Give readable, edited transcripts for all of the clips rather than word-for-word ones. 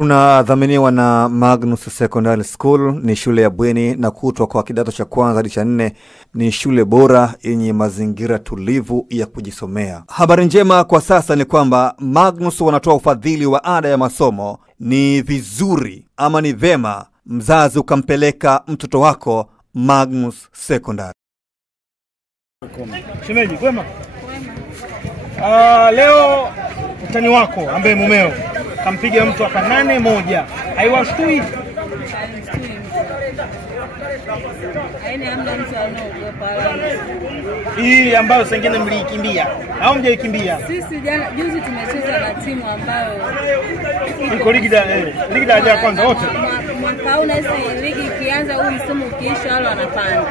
Tunadhaminiwa na Magnus Secondary School. Ni shule ya bweni na kutwa kwa kidato cha kwanza hadi cha 4. Ni shule bora yenye mazingira tulivu ya kujisomea. Habari njema kwa sasa ni kwamba Magnus wanatoa ufadhili wa ada ya masomo. Ni vizuri ama ni vema mzazi ukampeleka mtoto wako Magnus Secondary. Shemeji, kwema? Leo mtani wako ambaye mumeo kampiga mtu aka 8-1. Haiwashtui? Hii ambayo sengine mlikimbia au mjaikimbia? Sisi juzi tumecheza na timu ambayo iko ligi daraja ya kwanza wote. Mwaka huu nasi ligi ikianza huu msimu ukiisha wale wanapanda.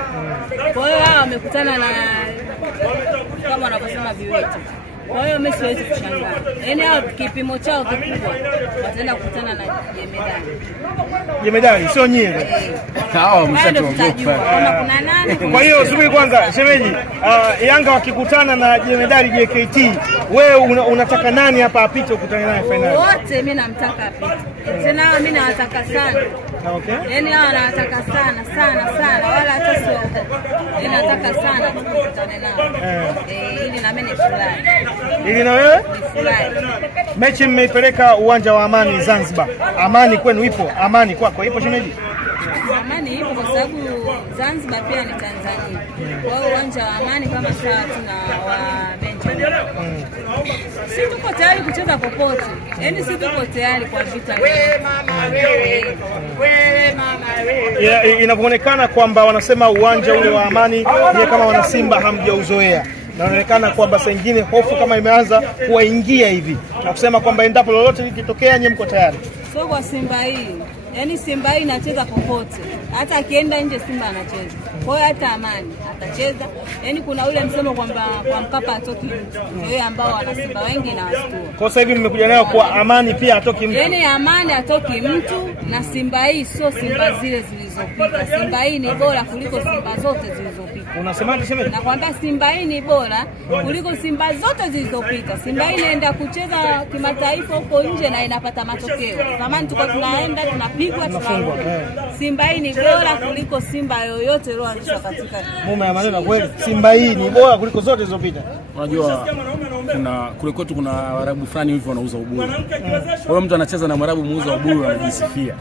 Kwa hiyo hao wamekutana na kama wanavyosema viwete. Kwa hiyo mimi siwezi kushangaa. Yaani hao kipimo chao kikubwa wataenda kukutana na Jemedari. Jemedari sio nyie. Hao mshatuogopa. Kama kuna nani? Kwa hiyo subiri kwanza, shemeji, Yanga wakikutana na Jemedari JKT, wewe unataka nani hapa apite ukutane naye finali? Wote mimi namtaka apite. Tena mimi nawataka sana. Okay. Yaani hao nawataka sana wala hata sio. Yaani nataka sana tukutane nao. Ili na mimi nifurahi. Ili na wewe? Mechi mmeipeleka uwanja wa Amani Zanzibar. Amani kwenu ipo? Amani kwako ipo shemeji? Amani ipo kwa sababu Zanzibar pia ni Tanzania. Kwa hiyo uwanja wa Amani kama sawa tuna wa Benjamin. Sisi tuko tayari kucheza popote. Yaani sisi tuko tayari kwa vita. Inavyoonekana kwamba wanasema uwanja ule wa Amani ni kama wana Simba hamjauzoea. Na inaonekana kwamba saa nyingine hofu kama imeanza kuwaingia hivi. Na kusema kwamba endapo lolote likitokea nyinyi mko tayari. Sio kwa Simba hii. Yaani Simba hii inacheza popote. Hata akienda nje Simba anacheza. Kwa hiyo hata Amani atacheza. Yaani kuna ule msemo kwamba kwa Mkapa atoki mtu. Wao ambao wana Simba wengi na wastua. Kwa sasa hivi mmekuja nayo kwa Amani pia atoki mtu. Yaani Amani atoki mtu na Simba hii sio Simba zile zilizopita. Simba hii ni bora kuliko Simba zote zilizopita. Unasemaje shemeji? Nakwambia Simba hii ni bora kuliko Simba zote zilizopita. Simba hii inaenda kucheza kimataifa huko nje na inapata matokeo. Zamani tulikuwa tunaenda tunapigwa tunafungwa. Simba hii ni bora kuliko Simba yoyote iliyoanzishwa katika. Mume ya maneno kweli. Simba hii ni bora kuliko zote zilizopita. Unajua kule kwetu kuna Waarabu fulani hivi wanauza ubuyu. Kwa hiyo mtu anacheza na Mwarabu muuza ubuyu anajisifia.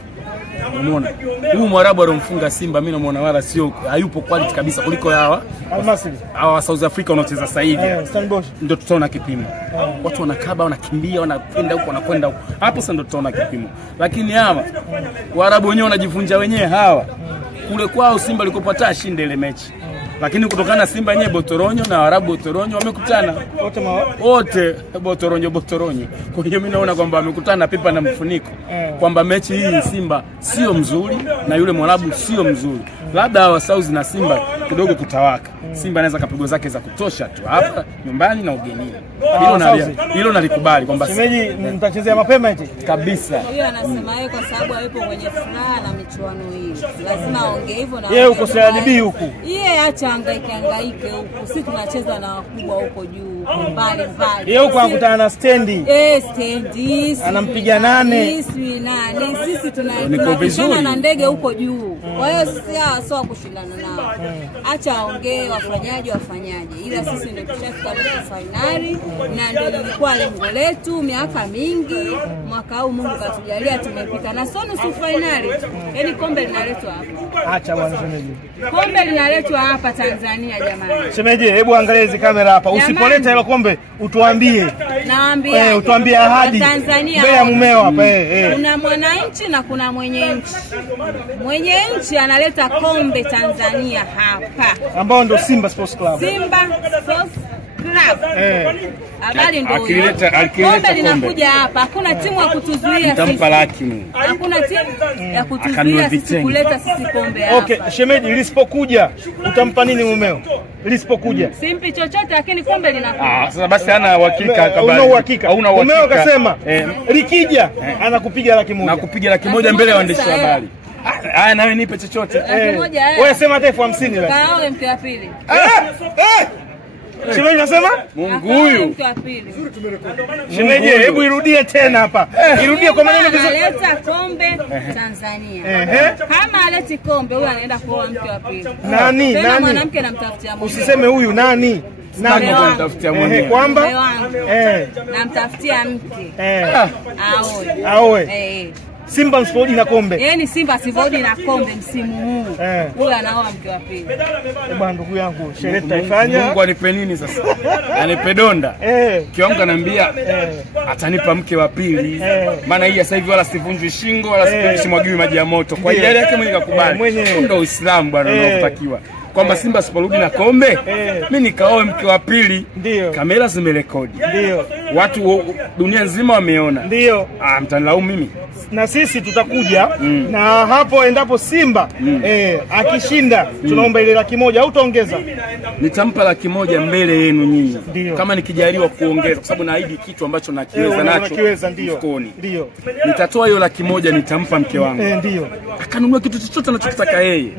Umeona? Huyu Mwarabu alomfunga Simba mimi namuona wala sio hayupo quality kabisa kuliko hawa Al-Masry. Hawa South Africa wanaocheza sasa hivi. Stellenbosch. Ndio tutaona kipimo. Watu wanakaba, wanakimbia, wanakwenda huko, wanakwenda huko. Hapo sasa ndio tutaona kipimo. Lakini hawa Waarabu wenyewe wanajivunja wenyewe hawa. Kule kwao Simba alikopata shinde ile mechi. Lakini kutokana na Simba yenyewe Botoronyo na Waarabu Botoronyo wamekutana wote Botoronyo. Kwa hiyo mimi naona kwamba wamekutana na pipa na mfuniko kwamba mechi hii Simba sio mzuri na yule Mwarabu sio mzuri. Labda hawa South na Simba kidogo kutawaka. Simba anaweza kapigwa zake za kutosha tu hapa nyumbani na ugenini. Hilo nalikubali kwamba shemeji mtachezea mapema eti kabisa. Huyo anasema yeye kwa sababu hayupo kwenye furaha na michuano hii. Lazima aongee hivyo na yeye uko CRDB huku. Yeye acha hangaike huku. Sisi tunacheza na wakubwa huko juu, mbali. Yeye huko anakutana na stendi. Stendi. Anampiga 8. Sisi tunashindana na ndege huko juu. Kwa hiyo sisi hawa sio kushindana nao. Acha aongee wafanyaje. Ila sisi ndio tushafika nusu finali na ndio ilikuwa lengo letu miaka mingi. Mwaka huu Mungu katujalia tumepita na sio nusu finali. Yaani kombe linaletwa hapa. Acha bwana shemeji. Kombe linaletwa hapa Tanzania jamani. Shemeji, hebu angalia hizi kamera hapa. Usipoleta hilo kombe utuambie. Naambia. Utuambie ahadi. Tanzania. Mbele ya mumeo hapa Kuna mwananchi na kuna mwenye nchi. Mwenye nchi analeta kombe Tanzania hapa. Ambao ndio Simba Sports Club. Simba Sports Club. Habari ndio. Akileta kombe linakuja hapa. Hakuna timu ya kutuzuia sisi. Hakuna timu ya kutuzuia sisi kuleta sisi kombe hapa. Okay, shemeji lisipokuja utampa nini mumeo? Lisipokuja. Simpi chochote lakini kombe linakuja. Sasa basi hana uhakika kabla. Una uhakika. Mumeo akasema likija anakupiga 100,000. Nakupiga 100,000 mbele ya waandishi wa habari. Haya nawe nipe chochote. Wewe sema hata 50,000 basi. Kaoe mke wa pili. Shemeji unasema? Mungu huyu. Mke wa pili. Shemeji, hebu irudie tena hapa. Irudie kwa maneno vizuri. Analeta kombe Tanzania. Kama aleti kombe huyu anaenda kuoa mke wa pili. Nani? Tena mwanamke anamtafutia mume. Usiseme huyu nani? Nani anamtafutia mume? Kwamba namtafutia mke. Aoe. Simba msipodi na kombe. Yaani Simba sipodi na kombe msimu huu. Huyu anaoa mke wa pili. Bwana ndugu yangu, sherehe tutaifanya. Mungu anipe nini sasa? Anipe donda. Kiwango ananiambia atanipa mke wa pili. Maana hii sasa hivi wala sivunjwi shingo wala simwagiwi maji ya moto. Kwa hiyo yake mwenye kakubali. Ndio Uislamu bwana unaotakiwa. Kwamba Simba siporudi na kombe, mimi nikaoe mke wa pili. Kamera zimerekodi. Watu dunia nzima wameona. Mtanilaumu mimi. Na sisi tutakuja na hapo endapo Simba akishinda tunaomba ile 100,000 au utaongeza? Nitampa 100,000 mbele yenu nyinyi. Kama nikijaliwa kuongeza kwa sababu naahidi kitu ambacho nakiweza nacho. Ndio. Nitatoa hiyo 100,000 nitampa mke wangu. Akanunua kitu chochote anachotaka yeye.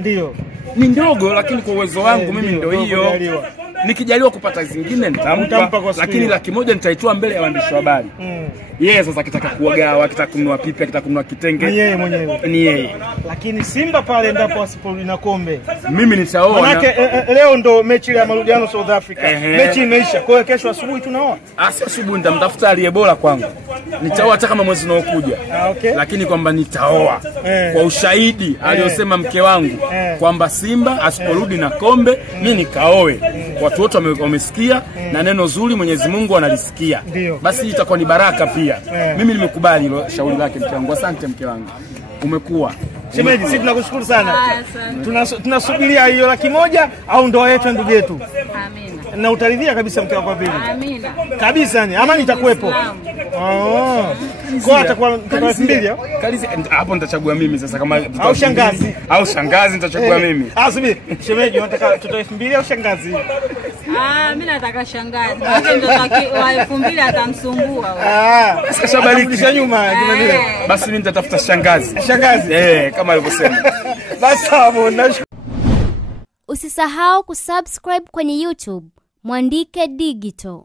Ni ndogo lakini kwa uwezo wangu mimi ndio hiyo. Nikijaliwa kupata zingine nitampa, lakini 100,000 nitaitoa mbele ya waandishi wa habari. Sasa akitaka kuogawa, akitaka kununua pipi, akitaka kununua kitenge, ni yeye mwenyewe. Ni yeye. Lakini Simba pale endapo asiporudi na kombe, mimi nitaoa. Manake leo ndo mechi ya marudiano South Africa. Mechi imeisha. Kwa hiyo kesho asubuhi tunaoa. Asubuhi nitamtafuta aliye bora kwangu. Nitaoa hata kama mwezi unaokuja. Lakini kwamba nitaoa kwa ushahidi aliyosema mke wangu kwamba Simba asiporudi na kombe, mimi nikaoe. Watu wote wamesikia na neno zuri Mwenyezi Mungu analisikia. Basi itakuwa ni baraka pia. Mimi nimekubali hilo shauri lake mke wangu. Asante mke wangu. Umekuwa. Shemeji, sisi tunakushukuru sana. Tunasubiria hiyo 100,000 au ndoa yetu ndugu yetu. Amina. Na utaridhia kabisa mke wako pili. Amina. Kabisa ni amani itakuwepo. Kwa atakuwa 2,000 Kalizi hapo nitachagua mimi sasa kama au shangazi. Au shangazi nitachagua mimi. Subiri. Shemeji, unataka tutoe 2,000 au shangazi? Mimi nataka shangazi. Maana ndio wa 2,000 atamsumbua. Kashabarikisha nyuma vile. Basi mimi nitatafuta shangazi. Kama alivyosema. Basi hapo nashukuru. Usisahau kusubscribe kwenye YouTube Mwandike Digital.